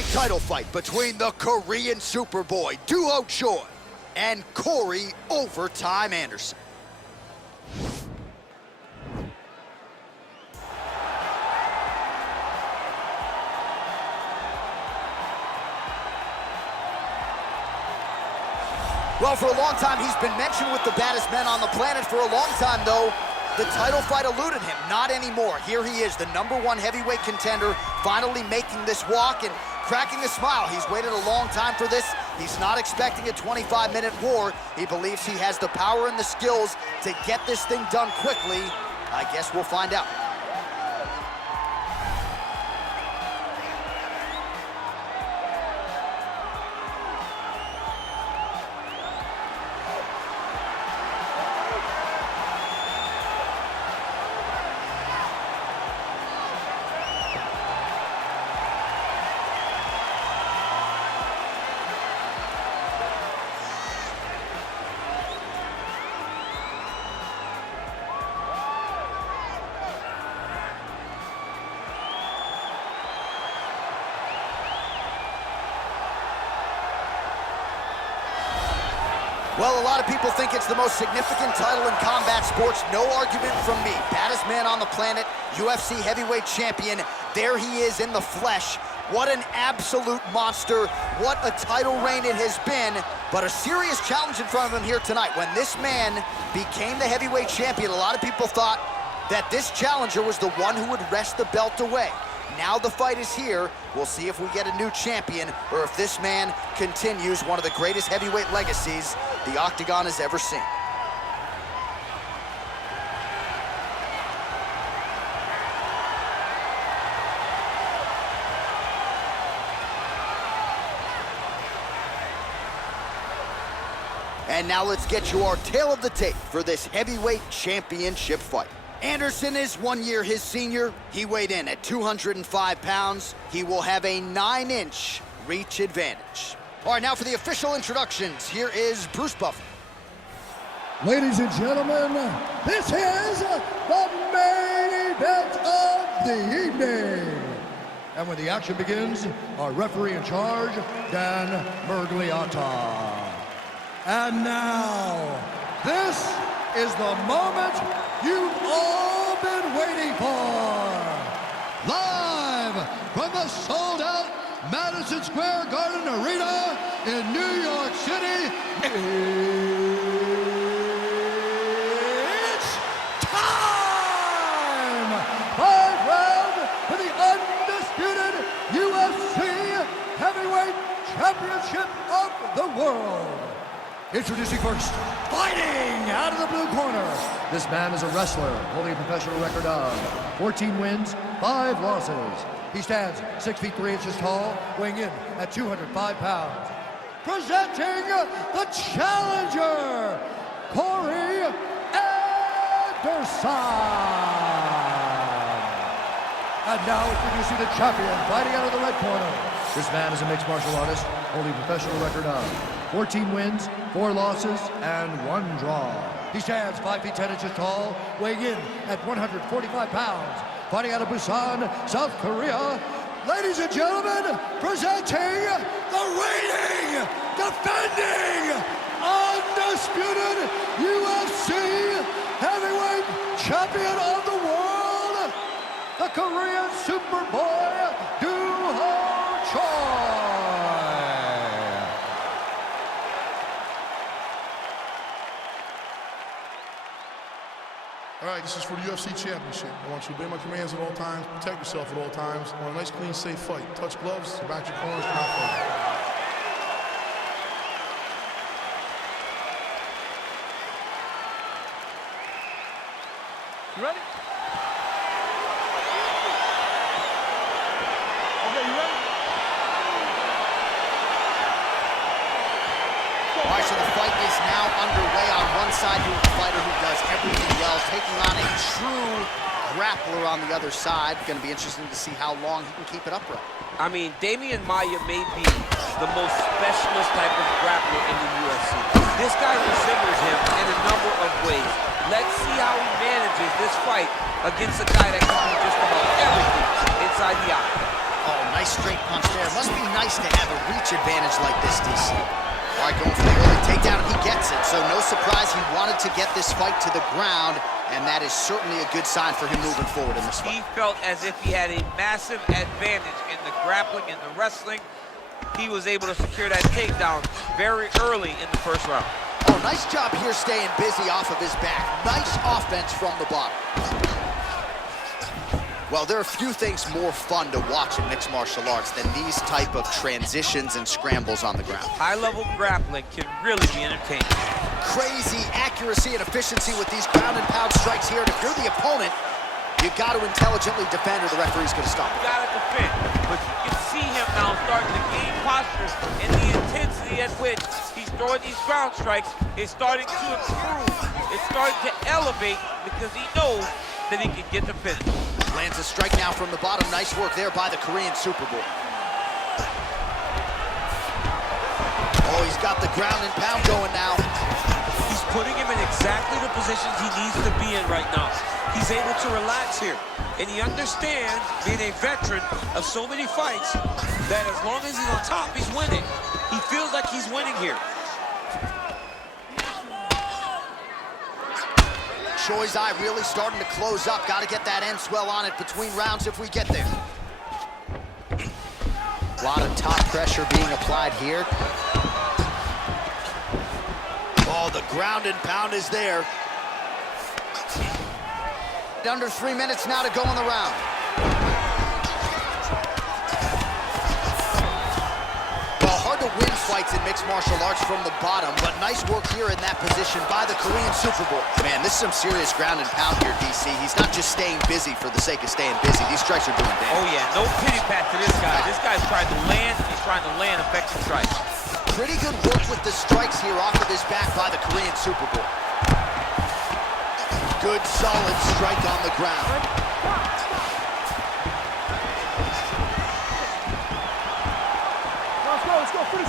heavyweight title fight between the Korean Superboy, Doo-Ho Choi, and Corey Overtime Anderson. Well, for a long time, he's been mentioned with the baddest men on the planet. For a long time, though, the title fight eluded him. Not anymore. Here he is, the #1 heavyweight contender, finally making this walk and cracking a smile. He's waited a long time for this. He's not expecting a 25-minute war. He believes he has the power and the skills to get this thing done quickly. I guess we'll find out. Well, a lot of people think it's the most significant title in combat sports. No argument from me. Baddest man on the planet, UFC heavyweight champion. There he is in the flesh. What an absolute monster. What a title reign it has been. But a serious challenge in front of him here tonight. When this man became the heavyweight champion, a lot of people thought that this challenger was the one who would wrest the belt away. Now the fight is here. We'll see if we get a new champion or if this man continues one of the greatest heavyweight legacies the Octagon has ever seen. And now let's get you our tale of the tape for this heavyweight championship fight. Anderson is 1 year his senior. He weighed in at 205 pounds. He will have a 9-inch reach advantage. All right, now for the official introductions, here is Bruce Buffer. Ladies and gentlemen, this is the main event of the evening. And when the action begins, our referee in charge, Dan Miragliotta. And now, this is the moment you've all been waiting for. Live from the sold-out Madison Square Garden Arena in New York City, it's time! 5 rounds for the undisputed UFC Heavyweight Championship of the world. Introducing first, fighting out of the blue corner. This man is a wrestler, holding a professional record of 14 wins, 5 losses. He stands 6 feet 3 inches tall, weighing in at 205 pounds. Presenting the challenger, Corey Anderson. And now introducing the champion, fighting out of the red corner. This man is a mixed martial artist, holding a professional record of 14 wins, 4 losses, and 1 draw. He stands 5 feet 10 inches tall, weighing in at 145 pounds. Fighting out of Busan, South Korea. Ladies and gentlemen, presenting the reigning, defending, undisputed UFC heavyweight champion of the world, the Korean Superboy, Doo-Ho Choi. All right, this is for the UFC Championship. I want you to obey my commands at all times, protect yourself at all times. I want a nice, clean, safe fight. Touch gloves, back your corners, not fight. You ready? Okay, you ready? All right, so the fight is now underway. On one side, you have a fighter who does everything well, taking on a true grappler on the other side. Going to be interesting to see how long he can keep it upright. I mean, Damian Maia may be the most specialist type of grappler in the UFC. This guy resembles him in a number of ways. Let's see how he manages this fight against a guy that can do just about everything inside the octagon. Oh, nice straight punch there. Must be nice to have a reach advantage like this, DC. All right, going for the early takedown, and he gets it. So no surprise he wanted to get this fight to the ground, and that is certainly a good sign for him moving forward in this fight. He felt as if he had a massive advantage in the grappling and the wrestling. He was able to secure that takedown very early in the first round. Oh, nice job here staying busy off of his back. Nice offense from the bottom. Well, there are few things more fun to watch in mixed martial arts than these type of transitions and scrambles on the ground. High-level grappling can really be entertaining. Crazy accuracy and efficiency with these ground and pound strikes here. And if you're the opponent, you got to intelligently defend or the referee's going to stop it. You got to defend, but you can see him now starting to gain posture, and the intensity at which he's throwing these ground strikes is starting to improve. It's starting to elevate because he knows that he can get the finish. Lands a strike now from the bottom. Nice work there by the Korean Super Bowl. Oh, he's got the ground and pound going now. He's putting him in exactly the positions he needs to be in right now. He's able to relax here, and he understands, being a veteran of so many fights, that as long as he's on top, he's winning. He feels like he's winning here. Choi's eye really starting to close up. Got to get that end swell on it between rounds if we get there. A lot of top pressure being applied here. Oh, the ground and pound is there. Under 3 minutes now to go in the round. Well, hard to win fights in mixed martial arts from the bottom, but nice work here in that position by the Korean Super Bowl. Man, this is some serious ground and pound here, DC. He's not just staying busy for the sake of staying busy. These strikes are doing damage. Oh, yeah, no pity pat to this guy. This guy's trying to land, and he's trying to land effective strikes. Pretty good work with the strikes here off of his back by the Korean Super Bowl. Good, solid strike on the ground.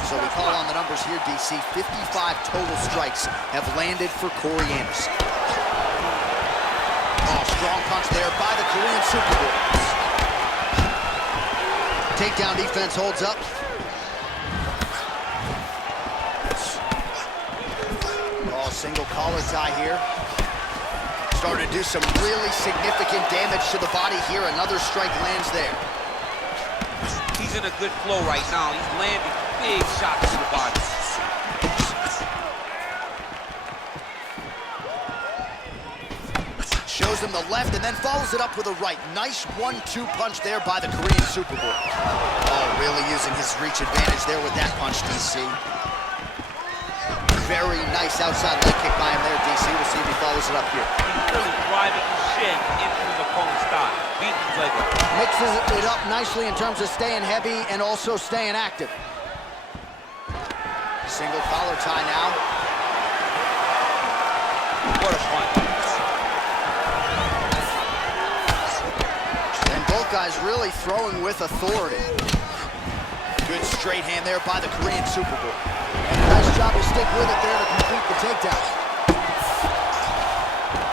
So we call on the numbers here, DC. 55 total strikes have landed for Corey Anderson. Oh, strong punch there by the Korean Super Bowl. Takedown defense holds up. Oh, single collar tie here. Starting to do some really significant damage to the body here. Another strike lands there. He's in a good flow right now. He's landing big shots to the body. Shows him the left and then follows it up with a right. Nice 1-2 punch there by the Korean Super Bowl. Oh, really using his reach advantage there with that punch, DC. Very nice outside leg kick by him there, DC. We'll see if he follows it up here. He's really driving his shin into his opponent's thigh. Beating his leg up. Mixes it up nicely in terms of staying heavy and also staying active. Single collar tie now. What a punch. And both guys really throwing with authority. Good straight hand there by the Korean Super Bowl. And a nice job to stick with it there to complete the takedown.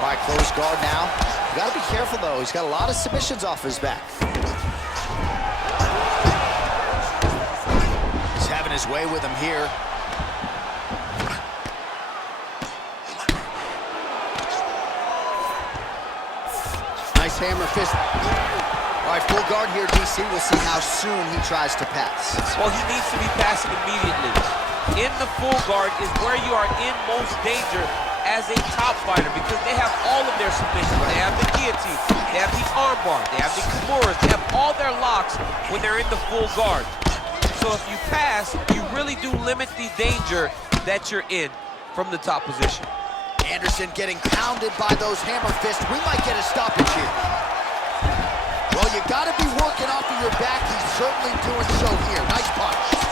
All right, close guard now. You gotta be careful though. He's got a lot of submissions off his back. He's having his way with him here. Nice hammer fist. All right, full guard here, DC. We'll see how soon he tries to pass. Well, he needs to be passing immediately. In the full guard is where you are in most danger as a top fighter because they have all of their submissions. They have the guillotine, they have the armbar, they have the kimuras, they have all their locks when they're in the full guard. So if you pass, you really do limit the danger that you're in from the top position. Anderson getting pounded by those hammer fists. We might get a stoppage here. Well, you gotta be working off of your back. He's certainly doing so here. Nice punch.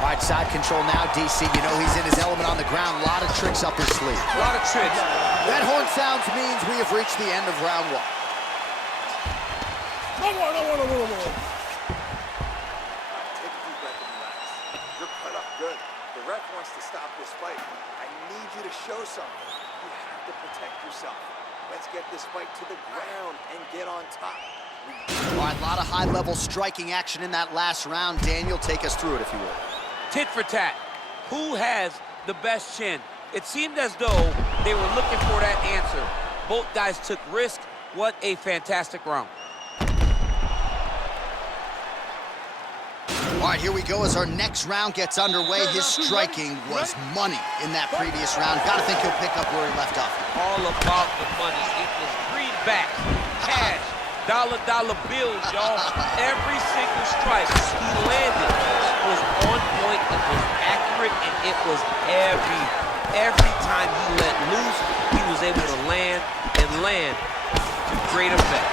All right, side control now, DC. You know he's in his element on the ground. A lot of tricks up his sleeve. A lot of tricks. That horn sounds means we have reached the end of round one. Take a deep breath and relax. You're cut up good. The ref wants to stop this fight. I need you to show something. You have to protect yourself. Let's get this fight to the ground and get on top. All right, a lot of high-level striking action in that last round. Daniel, take us through it, if you will. Tit for tat. Who has the best chin? It seemed as though they were looking for that answer. Both guys took risk. What a fantastic round. All right, here we go as our next round gets underway. His striking was money in that previous round. Got to think he'll pick up where he left off. All about the money. It was greenbacks, cash, dollar bills, y'all. Every single strike he landed was on point, it was accurate, and it was every time he let loose, he was able to land to great effect.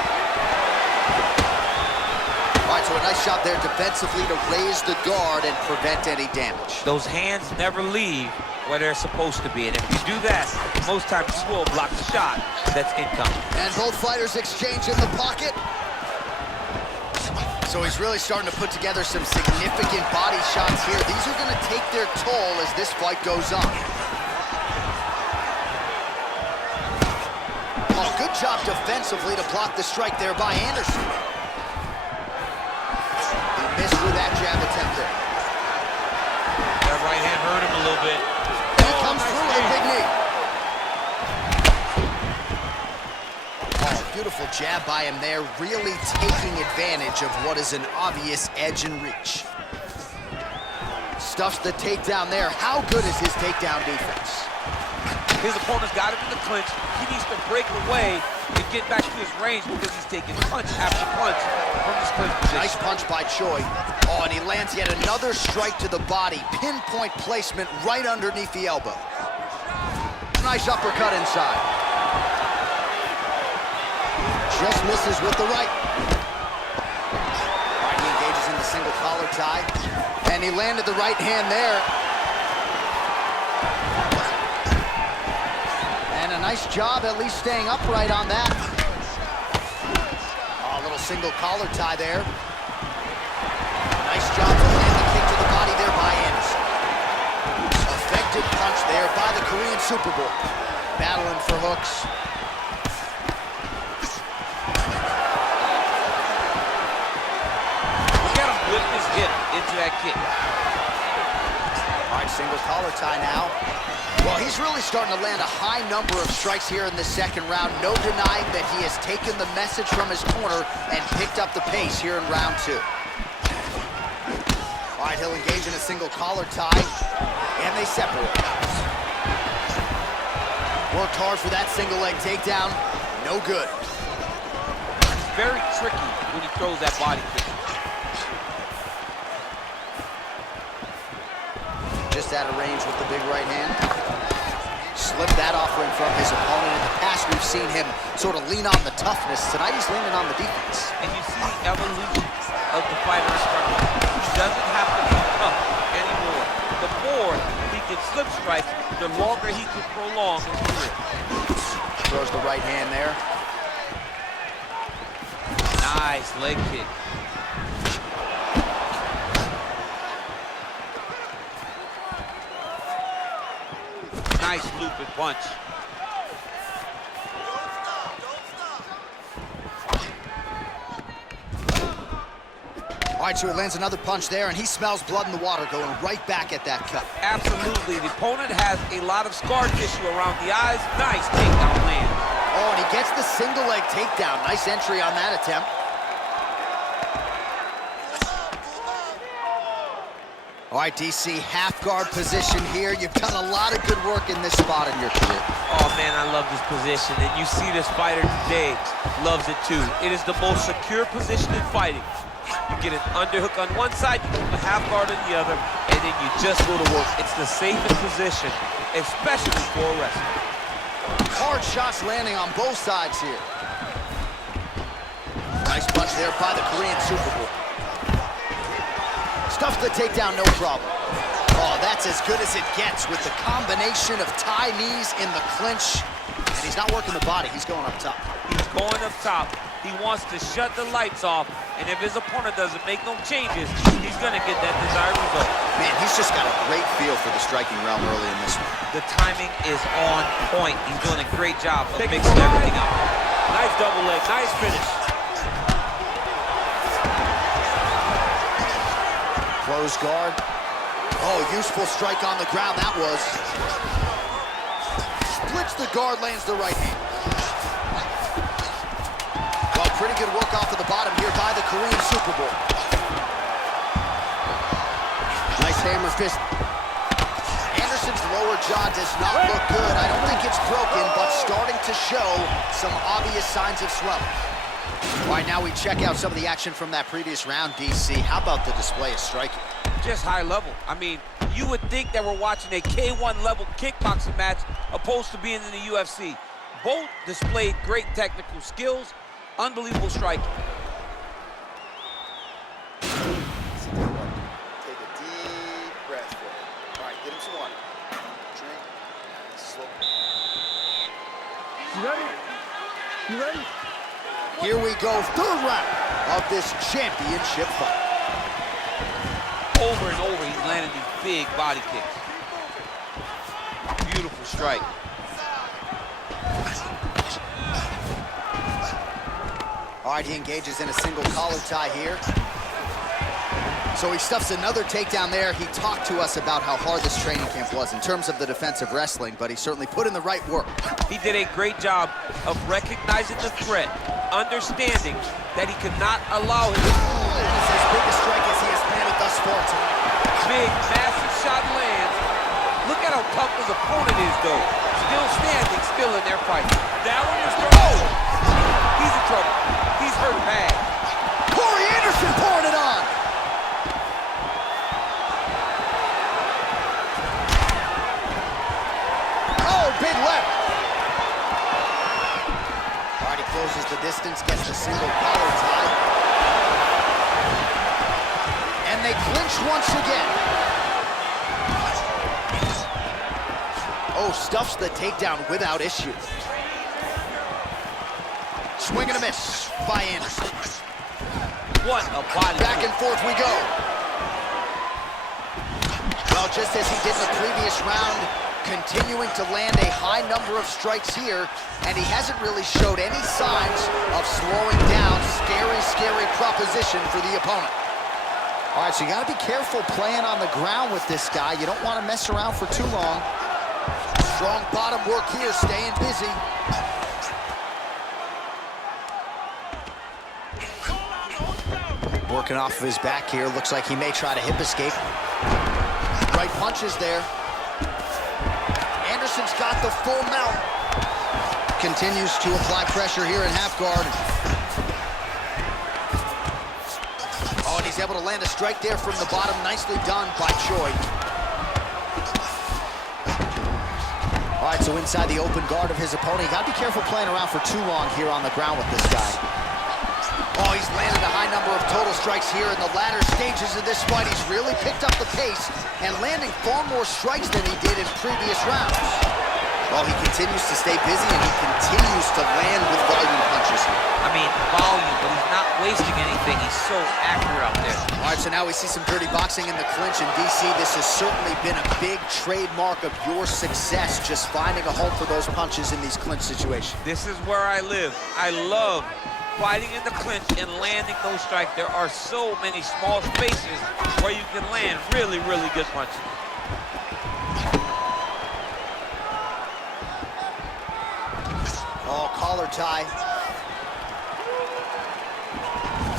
All right, so a nice shot there defensively to raise the guard and prevent any damage. Those hands never leave where they're supposed to be, and if you do that, most times you will block the shot that's incoming. And both fighters exchange in the pocket. So he's really starting to put together some significant body shots here. These are going to take their toll as this fight goes on. Oh, good job defensively to block the strike there by Anderson. He missed with that jab attempt there. That right hand hurt him a little bit. And it comes through with a big knee. Oh, beautiful jab by him there, really taking advantage of what is an obvious edge and reach. Stuffs the takedown there. How good is his takedown defense? His opponent's got him in the clinch. He needs to break away and get back to his range because he's taking punch after punch from his clinch position. Nice punch by Choi. Oh, and he lands yet another strike to the body. Pinpoint placement right underneath the elbow. Nice uppercut inside. Just misses with the right. All right, he engages in the single collar tie. And he landed the right hand there. And a nice job at least staying upright on that. Oh, a little single collar tie there. Nice job to land the kick to the body there by Anderson. Effective punch there by the Korean Superboy. Battling for hooks. Look at him whip his hip into that kick. All right, single collar tie now. Well, he's really starting to land a high number of strikes here in the second round. No denying that he has taken the message from his corner and picked up the pace here in round two. All right, he'll engage in a single collar tie, and they separate. Worked hard for that single leg takedown. No good. It's very tricky when he throws that body kick. Just out of range with the big right hand. Slipped that offering from his opponent. In the past, we've seen him sort of lean on the toughness. Tonight, he's leaning on the defense. And you see the evolution of the fighter in front of him. He doesn't have to be tough anymore. The more he can slip strike, the longer he can prolong his career. Throws the right hand there. Nice leg kick. Nice looping punch. All right, so he lands another punch there, and he smells blood in the water, going right back at that cut. Absolutely. The opponent has a lot of scar tissue around the eyes. Nice takedown land. Oh, and he gets the single leg takedown. Nice entry on that attempt. All right, DC, half guard position here. You've done a lot of good work in this spot in your career. Oh, man, I love this position. And you see this fighter today loves it, too. It is the most secure position in fighting. You get an underhook on one side, you keep a half guard on the other, and then you just go to work. It's the safest position, especially for a wrestler. Hard shots landing on both sides here. Nice punch there by the Korean Superboy. Stuffs the takedown, no problem. Oh, that's as good as it gets with the combination of tie knees in the clinch. And he's not working the body, he's going up top. He's going up top. He wants to shut the lights off, and if his opponent doesn't make no changes, he's going to get that desired result. Man, he's just got a great feel for the striking realm early in this one. The timing is on point. He's doing a great job of mixing everything up. Nice double leg, nice finish. Nose guard. Oh, useful strike on the ground, that was. Splits the guard, lands the right hand. Well, pretty good work off of the bottom here by the Korean Super Bowl. Nice hammer fist. Anderson's lower jaw does not look good. I don't think it's broken, but starting to show some obvious signs of swelling. All right, now we check out some of the action from that previous round, DC. How about the display of striking? Just high level. I mean, you would think that we're watching a K1 level kickboxing match opposed to being in the UFC. Both displayed great technical skills, unbelievable striking. Take a deep breath for it. All right, get him some water. Drink. Slow. You ready? You ready? Here we go, third round of this championship fight. Over and over, he's landing these big body kicks. Beautiful strike. All right, he engages in a single collar tie here. So he stuffs another takedown there. He talked to us about how hard this training camp was in terms of the defensive wrestling, but he certainly put in the right work. He did a great job of recognizing the threat, understanding that he could not allow him. That is as big a strike as he has landed thus far tonight. Big, massive shot lands. Look at how tough his opponent is, though. Still standing, still in their fight. That one is thrown. He's in trouble. He's hurt bad. Corey Anderson pouring it on. Oh, big left. All right, he closes the distance, gets the single collar tie. And they clinch once again. Oh, stuffs the takedown without issue. Swing and a miss by Anderson. What a body Back kick. and forth we go. Well, just as he did in the previous round, continuing to land a high number of strikes here, and he hasn't really showed any signs of slowing down. Scary, scary proposition for the opponent. All right, so you got to be careful playing on the ground with this guy. You don't want to mess around for too long. Strong bottom work here, staying busy. Working off of his back here. Looks like he may try to hip escape. Right punches there. Anderson's got the full mount. Continues to apply pressure here in half guard. Oh, and he's able to land a strike there from the bottom. Nicely done by Choi. All right, so inside the open guard of his opponent. You got to be careful playing around for too long here on the ground with this guy. Oh, he's landed a high number of total strikes here in the latter stages of this fight. He's really picked up the pace and landing far more strikes than he did in previous rounds. Well, he continues to stay busy and he continues to land with volume punches here. I mean, volume, but he's not wasting anything. He's so accurate out there. All right, so now we see some dirty boxing in the clinch, and DC, this has certainly been a big trademark of your success, just finding a home for those punches in these clinch situations. This is where I live. I love fighting in the clinch and landing those strikes. There are so many small spaces where you can land really, really good punches. Oh, collar tie.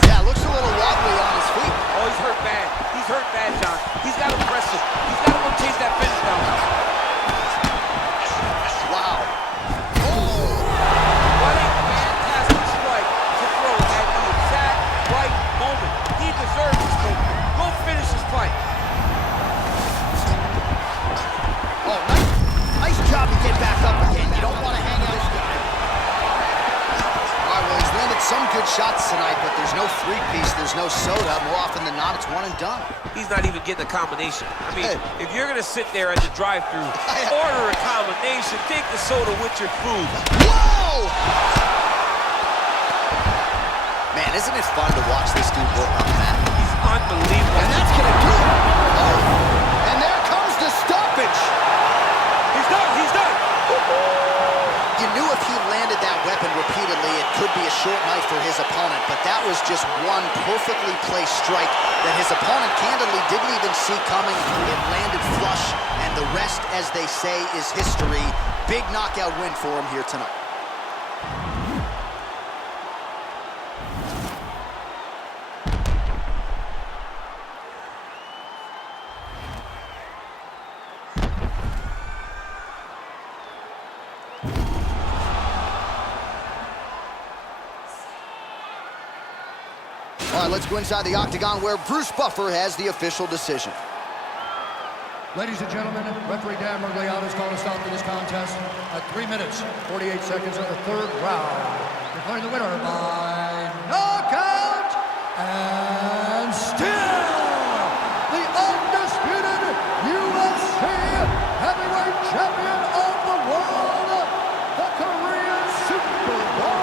Yeah, looks a little wobbly on his feet. Oh, he's hurt bad. He's hurt bad, John. He's got to press him. He's got to go chase that finish down now. Wow. What a fantastic strike to throw at the exact right moment. He deserves this moment. Go finish his fight. Oh, nice job to get back up again. You don't want to hang out this guy. All right, well, he's landed some good shots tonight, but there's no three-piece, there's no soda. More often than not, it's one and done. He's not even getting a combination. I mean, if you're going to sit there at the drive-thru, order a combination, take the soda with your food. Whoa! Man, isn't it fun to watch this dude work on the mat? He's unbelievable. And that's going to do it. Oh, and there comes the stoppage. He's done. He's done. You knew if he landed that weapon repeatedly, it could be a short night for his opponent, but that was just one perfectly placed strike that his opponent candidly didn't even see coming. It landed flush, and the rest, as they say, is history. Big knockout win for him here tonight. All right, let's go inside the octagon where Bruce Buffer has the official decision. Ladies and gentlemen, referee Dan Miragliotta has called a stop to this contest at 3 minutes, 48 seconds of the third round. Declaring the winner by knockout and still the undisputed UFC heavyweight champion of the world, the Korean Superboy,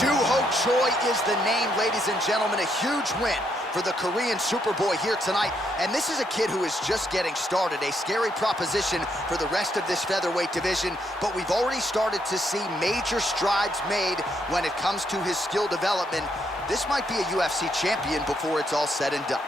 Doo Ho Choi is the name, ladies and gentlemen. A huge win for the Korean Superboy here tonight. And this is a kid who is just getting started. A scary proposition for the rest of this featherweight division. But we've already started to see major strides made when it comes to his skill development. This might be a UFC champion before it's all said and done.